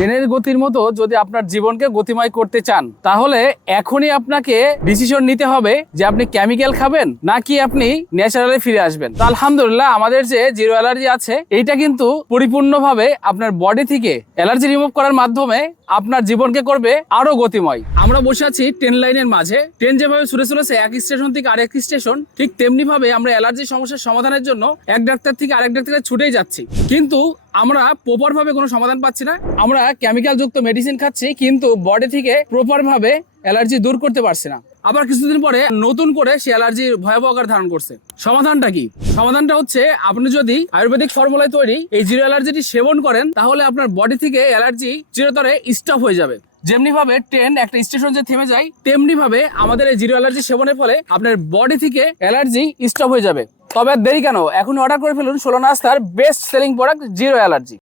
ট্রেনের গতির মতো যদি আপনার জীবনকে গতিময় করতে চান, তাহলে এখনই আপনাকে ডিসিশন নিতে হবে যে আপনি কেমিক্যাল খাবেন নাকি আপনি ন্যাচারালি ফিরে আসবেন। তো আলহামদুলিল্লাহ আমাদের যে জিরো অ্যালার্জি আছে, এইটা কিন্তু পরিপূর্ণভাবে আপনার বডি থেকে অ্যালার্জি রিমুভ করার মাধ্যমে আপনার জীবনকে করবে আরও গতিময়। আমরা বসে আছি ট্রেন লাইনের মাঝে। ট্রেন যেভাবে ছুটে চলেছে এক স্টেশন থেকে আরেক স্টেশন ঠিক তেমনি ভাবে আমরা অ্যালার্জি সমস্যার সমাধানের জন্য এক ডাক্তার থেকে আরেক ডাক্তারে ছুটেই যাচ্ছি। কিন্তু আমরা প্রপার ভাবে কোনো সমাধান পাচ্ছি না। আমরা কেমিক্যাল যুক্ত মেডিসিন খাচ্ছি, কিন্তু বডি থেকে প্রপার ভাবে অ্যালার্জি দূর করতে পারছে না। আবার কিছুদিন পরে নতুন করে সে অ্যালার্জি ভয়াবহ আকার ধারণ করছে। সমাধানটা কি? সমাধানটা হচ্ছে আপনি যদি আয়ুর্বেদিক ফর্মুলায় তৈরি এই জিরো অ্যালার্জিটি সেবন করেন, তাহলে আপনার বডি থেকে অ্যালার্জি চিরতরে স্টপ হয়ে যাবে। যেমনি ভাবে ট্রেন একটা স্টেশন যে থেমে যায় তেমনি ভাবে আমাদের এই জিরো অ্যালার্জি সেবনের ফলে আপনার বডি থেকে অ্যালার্জি স্টপ হয়ে যাবে। তবে দেরি কেন? এখন অর্ডার করে ফেলুন ষোলো নাস্তার best selling product zero allergy.